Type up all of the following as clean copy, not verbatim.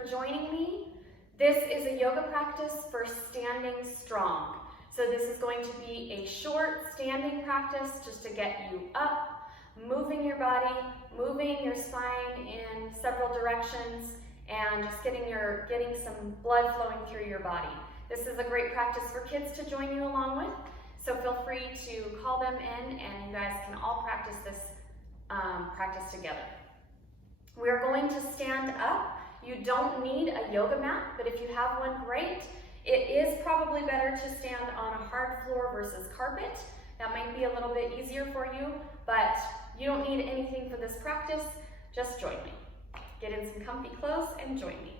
for joining me. This is a yoga practice for standing strong. So this is going to be a short standing practice just to get you up, moving your body, moving your spine in several directions, and just getting some blood flowing through your body. This is a great practice for kids to join you along with, so feel free to call them in and you guys can all practice this practice together. We're going to stand up. You don't need a yoga mat, but if you have one, great. It is probably better to stand on a hard floor versus carpet. That might be a little bit easier for you, but you don't need anything for this practice. Just join me. Get in some comfy clothes and join me.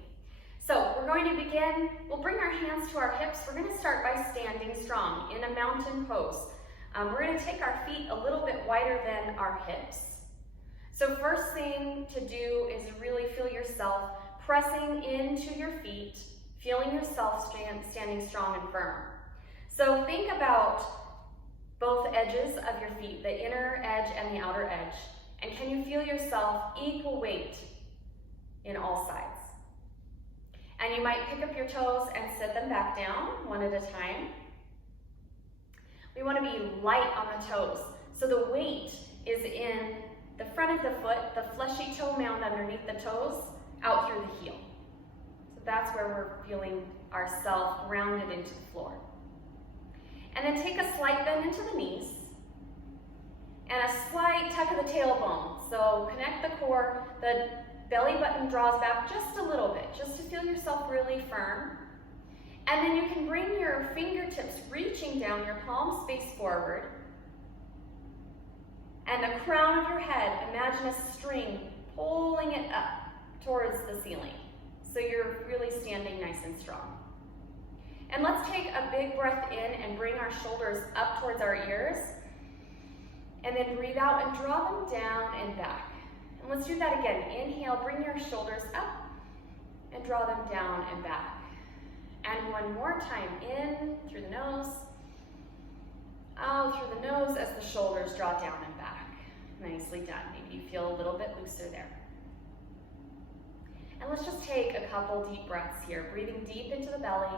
So we're going to begin. We'll bring our hands to our hips. We're going to start by standing strong in a mountain pose. We're going to take our feet a little bit wider than our hips. So first thing to do is really feel yourself pressing into your feet, feeling yourself standing strong and firm. So think about both edges of your feet, the inner edge and the outer edge. And can you feel yourself equal weight in all sides? And you might pick up your toes and set them back down one at a time. We want to be light on the toes. So the weight is in the front of the foot, the fleshy toe mound underneath the toes, out through the heel. So that's where we're feeling ourselves rounded into the floor. And then take a slight bend into the knees and a slight tuck of the tailbone. So connect the core, the belly button draws back just a little bit, just to feel yourself really firm. And then you can bring your fingertips reaching down, your palms face forward. And the crown of your head, imagine a string pulling it up towards the ceiling. So you're really standing nice and strong. And let's take a big breath in and bring our shoulders up towards our ears. And then breathe out and draw them down and back. And let's do that again. Inhale, bring your shoulders up and draw them down and back. And one more time, in through the nose, out through the nose as the shoulders draw down and back. Nicely done. Maybe you feel a little bit looser there. And let's just take a couple deep breaths here, breathing deep into the belly.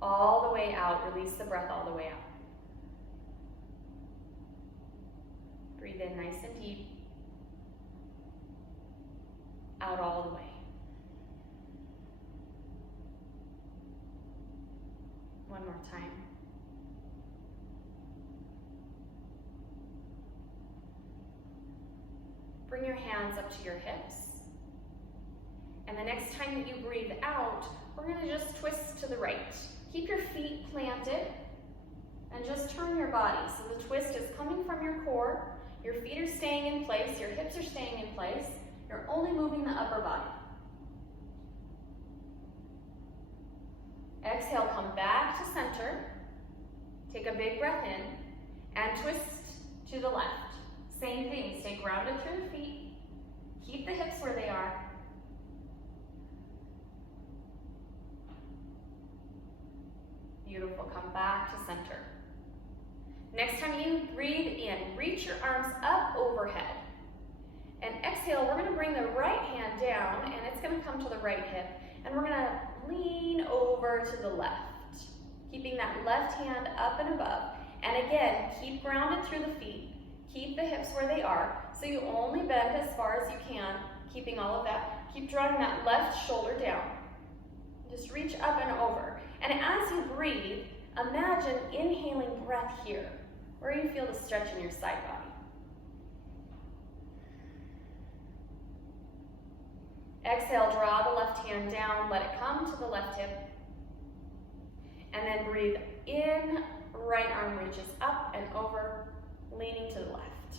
All the way out, release the breath all the way out. Breathe in nice and deep. Out all the way. One more time. Bring your hands up to your hips. And the next time that you breathe out, we're going to just twist to the right. Keep your feet planted and just turn your body. So the twist is coming from your core. Your feet are staying in place. Your hips are staying in place. You're only moving the upper body. Exhale, come back to center. Take a big breath in and twist to the left. Same thing, stay grounded through the feet. Keep the hips where they are. Beautiful, come back to center. Next time you breathe in, reach your arms up overhead. And exhale, we're gonna bring the right hand down and it's gonna come to the right hip. And we're gonna lean over to the left, keeping that left hand up and above. And again, keep grounded through the feet. Keep the hips where they are, so you only bend as far as you can, keeping all of that. Keep drawing that left shoulder down. Just reach up and over. And as you breathe, imagine inhaling breath here, where you feel the stretch in your side body. Exhale, draw the left hand down, let it come to the left hip. And then breathe in, right arm reaches up and over, leaning to the left.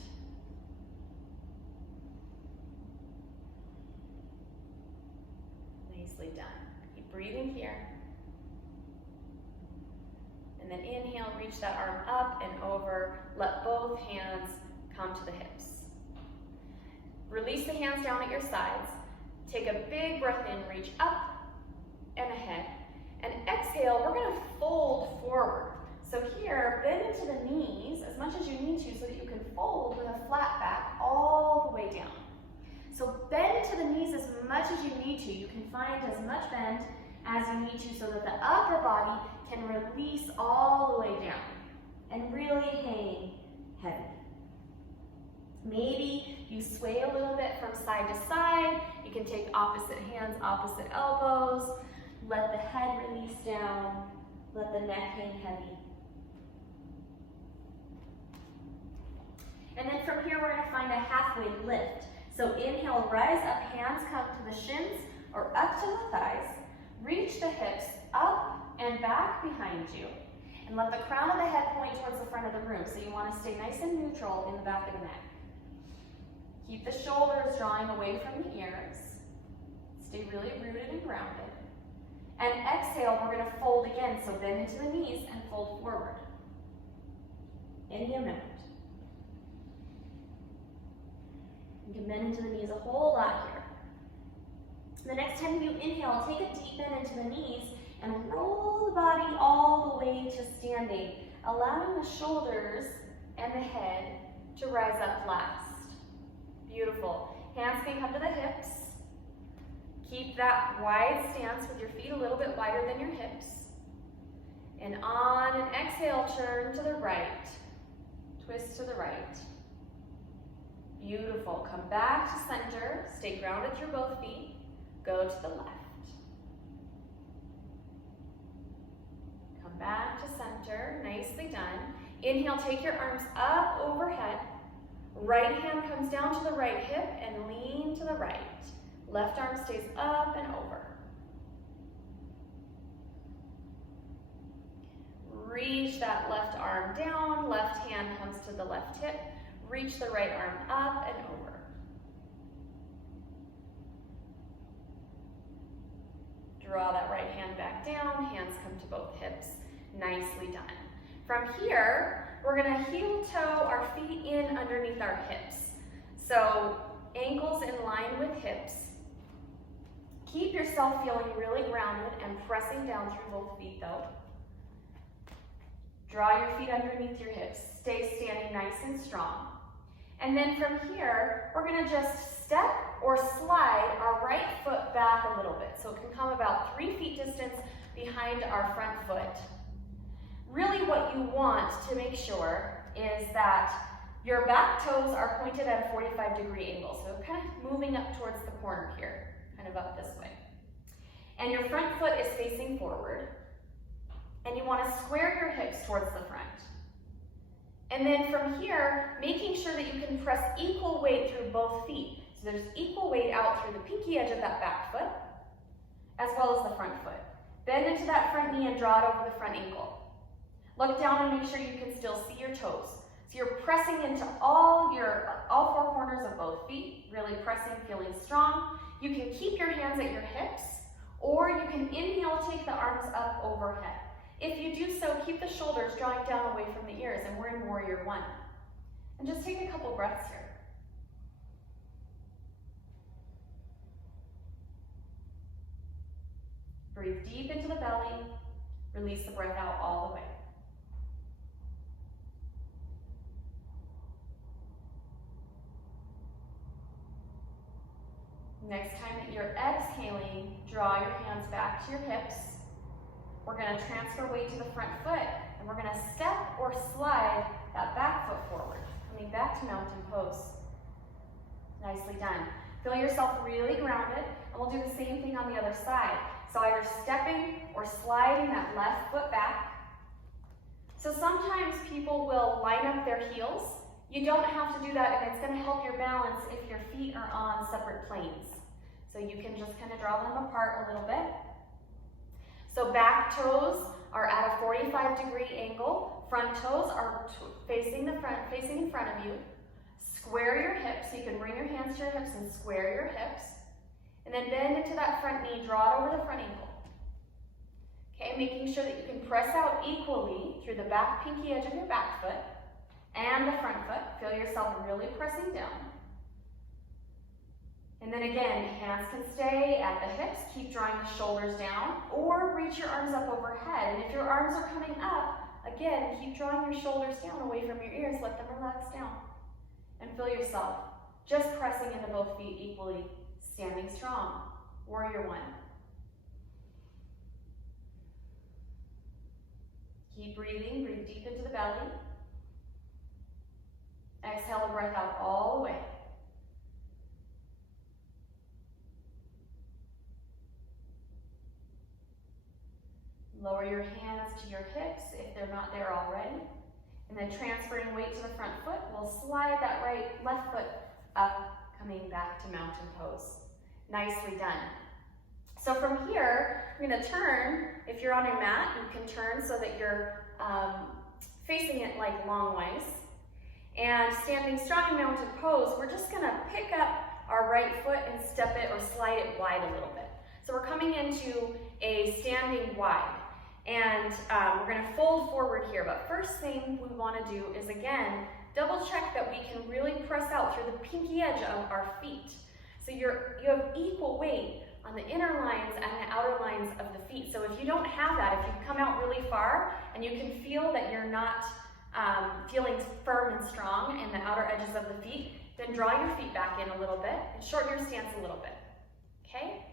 Nicely done. Keep breathing here. And then inhale, reach that arm up and over. Let both hands come to the hips. Release the hands down at your sides. Take a big breath in, reach up and ahead. And exhale, we're going to fold forward. So here, bend into the knees as much as you need to so that you can fold with a flat back all the way down. So bend into the knees as much as you need to. You can find as much bend as you need to so that the upper body can release all the way down and really hang heavy. Maybe you sway a little bit from side to side. You can take opposite hands, opposite elbows. Let the head release down. Let the neck hang heavy. And then from here, we're gonna find a halfway lift. So inhale, rise up, hands come to the shins or up to the thighs. Reach the hips up and back behind you. And let the crown of the head point towards the front of the room. So you wanna stay nice and neutral in the back of the neck. Keep the shoulders drawing away from the ears. Stay really rooted and grounded. And exhale, we're gonna fold again. So bend into the knees and fold forward. Inhale, out. You can bend into the knees a whole lot here. The next time you inhale, take a deep bend into the knees and roll the body all the way to standing, allowing the shoulders and the head to rise up last. Beautiful. Hands can come to the hips. Keep that wide stance with your feet a little bit wider than your hips. And on an exhale, turn to the right. Twist to the right. Beautiful. Come back to center. Stay grounded through both feet. Go to the left. Come back to center. Nicely done. Inhale, take your arms up overhead. Right hand comes down to the right hip and lean to the right. Left arm stays up and over. Reach that left arm down. Left hand comes to the left hip. Reach the right arm up and over. Draw that right hand back down. Hands come to both hips. Nicely done. From here, we're gonna heel toe our feet in underneath our hips. So ankles in line with hips. Keep yourself feeling really grounded and pressing down through both feet though. Draw your feet underneath your hips. Stay standing nice and strong. And then from here, we're gonna just step or slide our right foot back a little bit. So it can come about 3 feet distance behind our front foot. Really what you want to make sure is that your back toes are pointed at a 45-degree angle. So kind of moving up towards the corner here, kind of up this way. And your front foot is facing forward. And you want to square your hips towards the front. And then from here, making sure that you can press equal weight through both feet. So there's equal weight out through the pinky edge of that back foot, as well as the front foot. Bend into that front knee and draw it over the front ankle. Look down and make sure you can still see your toes. So you're pressing into all 4 corners of both feet, really pressing, feeling strong. You can keep your hands at your hips, or you can inhale, take the arms up overhead. If you do so, keep the shoulders drawing down away from the ears, and we're in Warrior One. And just take a couple breaths here. Breathe deep into the belly, release the breath out all the way. Next time that you're exhaling, draw your hands back to your hips. We're going to transfer weight to the front foot, and we're going to step or slide that back foot forward, coming back to mountain pose. Nicely done. Feel yourself really grounded, and we'll do the same thing on the other side. So either stepping or sliding that left foot back. So sometimes people will line up their heels. You don't have to do that, and it's going to help your balance if your feet are on separate planes. So you can just kind of draw them apart a little bit. So back toes are at a 45-degree angle. Front toes are facing in front of you. Square your hips. So you can bring your hands to your hips and square your hips. And then bend into that front knee, draw it over the front ankle. Okay, making sure that you can press out equally through the back pinky edge of your back foot and the front foot. Feel yourself really pressing down. And then again, hands can stay at the hips. Keep drawing the shoulders down, or reach your arms up overhead. And if your arms are coming up, again, keep drawing your shoulders down away from your ears. Let them relax down. And feel yourself just pressing into both feet equally, Standing strong. Warrior one. Keep breathing, breathe deep into the belly. Exhale the breath out all the way. Lower your hands to your hips if they're not there already. And then transferring weight to the front foot, we'll slide that left foot up, coming back to mountain pose. Nicely done. So from here, we're going to turn. If you're on a mat, you can turn so that you're facing it like long ways. And standing strong in mountain pose, we're just going to pick up our right foot and step it or slide it wide a little bit. So we're coming into a standing wide. And we're going to fold forward here. But first thing we want to do is, again, double check that we can really press out through the pinky edge of our feet. So you have equal weight on the inner lines and the outer lines of the feet. So if you don't have that, if you come out really far and you can feel that you're not feeling firm and strong in the outer edges of the feet, then draw your feet back in a little bit and shorten your stance a little bit, okay?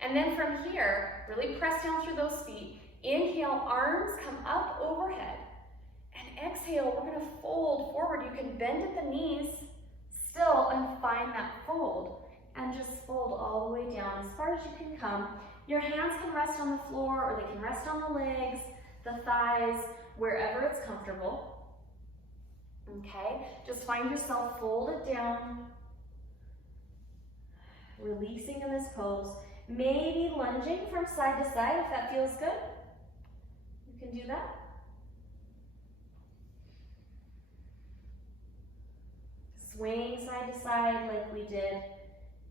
And then from here, really press down through those feet. Inhale, arms come up overhead. And exhale, we're gonna fold forward. You can bend at the knees still and find that fold. And just fold all the way down as far as you can come. Your hands can rest on the floor or they can rest on the legs, the thighs, wherever it's comfortable. Okay, just find yourself folded down, releasing in this pose. Maybe lunging from side to side if that feels good. You can do that. Swaying side to side like we did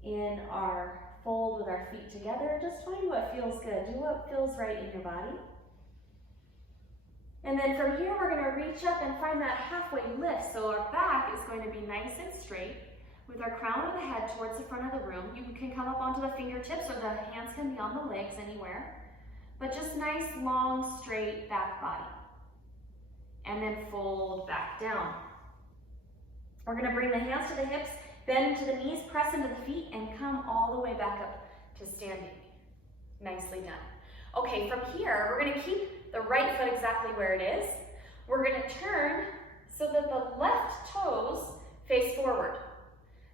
in our fold with our feet together. Just find what feels good. Do what feels right in your body. And then from here, we're going to reach up and find that halfway lift. So our back is going to be nice and straight with our crown of the head towards the front of the room. You can come up onto the fingertips or the hands can be on the legs anywhere. But just nice, long, straight back body. And then fold back down. We're going to bring the hands to the hips, bend to the knees, press into the feet, and come all the way back up to standing. Nicely done. Okay, from here, we're going to keep the right foot exactly where it is. We're going to turn so that the left toes face forward.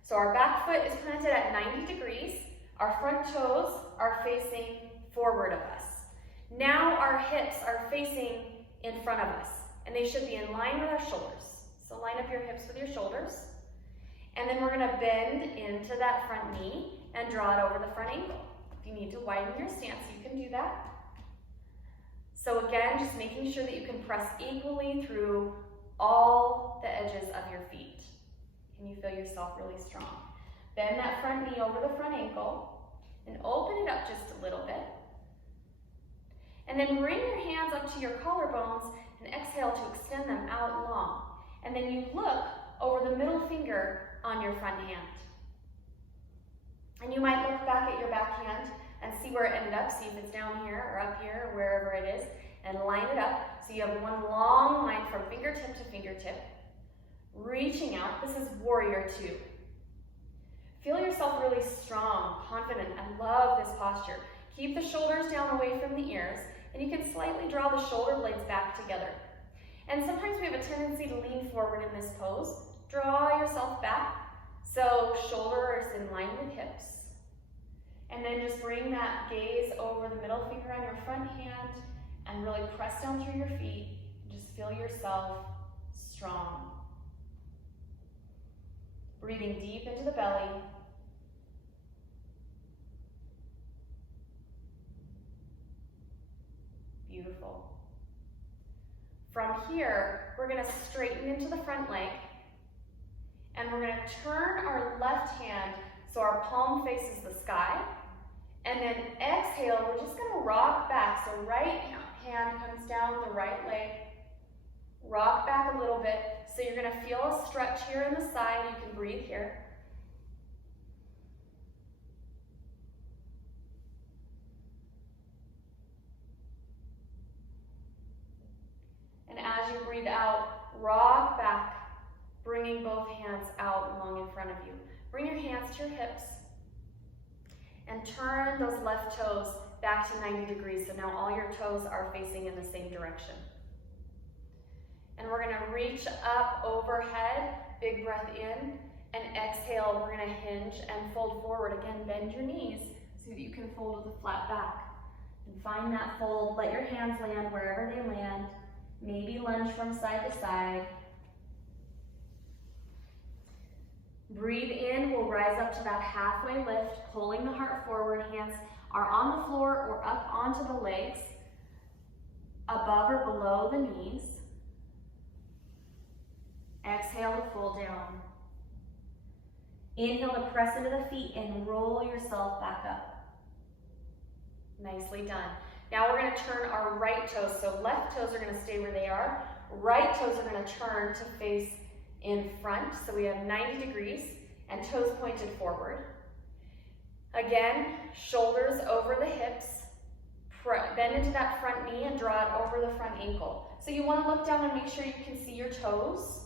So our back foot is planted at 90 degrees. Our front toes are facing forward of us. Now our hips are facing in front of us, and they should be in line with our shoulders. So line up your hips with your shoulders. And then we're going to bend into that front knee and draw it over the front ankle. If you need to widen your stance, you can do that. So again, just making sure that you can press equally through all the edges of your feet. Can you feel yourself really strong? Bend that front knee over the front ankle and open it up just a little bit. And then bring your hands up to your collarbones and exhale to extend them out long. And then you look over the middle finger on your front hand. And you might look back at your back hand and see where it ended up, see if it's down here or up here or wherever it is, and line it up so you have one long line from fingertip to fingertip, reaching out. This is warrior two. Feel yourself really strong, confident, and love this posture. Keep the shoulders down away from the ears, and you can slightly draw the shoulder blades back together. And sometimes we have a tendency to lean forward in this pose. Draw yourself back so shoulder is in line with hips. And then just bring that gaze over the middle finger on your front hand and really press down through your feet. Just feel yourself strong. Breathing deep into the belly. Beautiful. From here, we're going to straighten into the front leg. And we're going to turn our left hand so our palm faces the sky. And then exhale, we're just going to rock back. So right hand comes down the right leg. Rock back a little bit. So you're going to feel a stretch here in the side. You can breathe here. And as you breathe out, rock back, bringing both hands out long in front of you. Bring your hands to your hips. and turn those left toes back to 90 degrees. So now all your toes are facing in the same direction. And we're gonna reach up overhead, big breath in, and exhale, we're gonna hinge and fold forward. Again, bend your knees so that you can fold with a flat back. And find that fold, let your hands land wherever they land. Maybe lunge from side to side. Breathe in, we'll rise up to that halfway lift, pulling the heart forward. Hands are on the floor or up onto the legs, above or below the knees. Exhale to fold down. Inhale to press into the feet and roll yourself back up. Nicely done. Now we're going to turn our right toes. So left toes are going to stay where they are. Right toes are going to turn to face in front. So we have 90 degrees and toes pointed forward. Again, shoulders over the hips. Bend into that front knee and draw it over the front ankle. So you want to look down and make sure you can see your toes.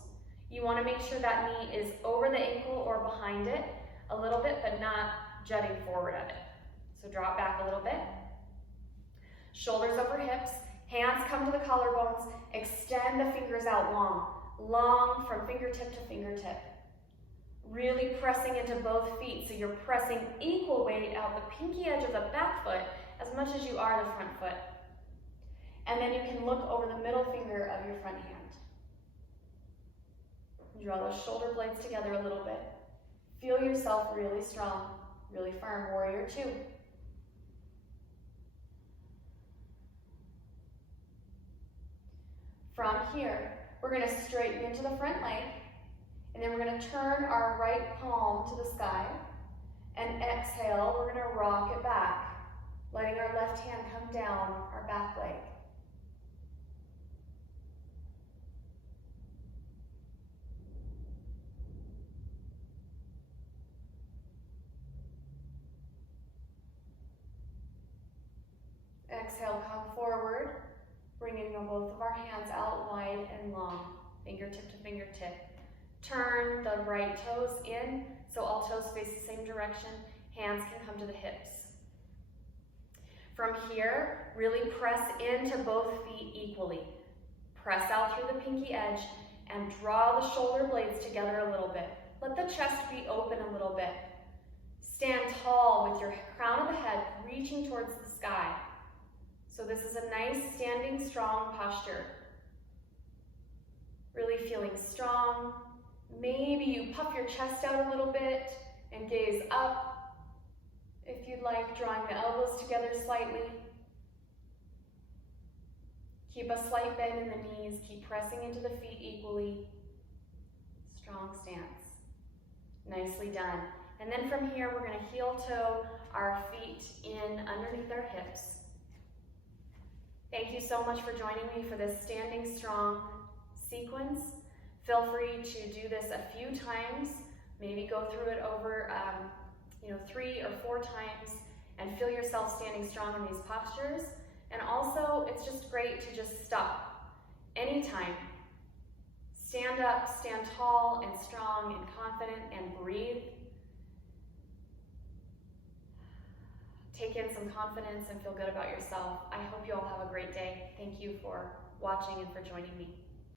You want to make sure that knee is over the ankle or behind it a little bit, but not jutting forward at it. So draw it back a little bit. Shoulders over hips, hands come to the collarbones, extend the fingers out long from fingertip to fingertip. Really pressing into both feet, so you're pressing equal weight out the pinky edge of the back foot as much as you are the front foot. And then you can look over the middle finger of your front hand. Draw those shoulder blades together a little bit. Feel yourself really strong, really firm. Warrior two. From here, we're going to straighten into the front leg, and then we're going to turn our right palm to the sky, and exhale, we're going to rock it back, letting our left hand come down our back leg. Exhale, come forward, bringing both of our hands out wide and long, fingertip to fingertip. Turn the right toes in, so all toes face the same direction. Hands can come to the hips. From here, really press into both feet equally. Press out through the pinky edge and draw the shoulder blades together a little bit. Let the chest be open a little bit. Stand tall with your crown of the head reaching towards the sky. So this is a nice standing strong posture. Really feeling strong. Maybe you puff your chest out a little bit and gaze up. If you'd like, drawing the elbows together slightly. Keep a slight bend in the knees. Keep pressing into the feet equally. Strong stance. Nicely done. And then from here, we're going to heel toe our feet in underneath our hips. Thank you so much for joining me for this standing strong sequence. Feel free to do this a few times. Maybe go through it over 3 or 4 times and feel yourself standing strong in these postures. And also, it's just great to just stop anytime. Stand up, stand tall and strong and confident, and breathe. Take in some confidence and feel good about yourself. I hope you all have a great day. Thank you for watching and for joining me.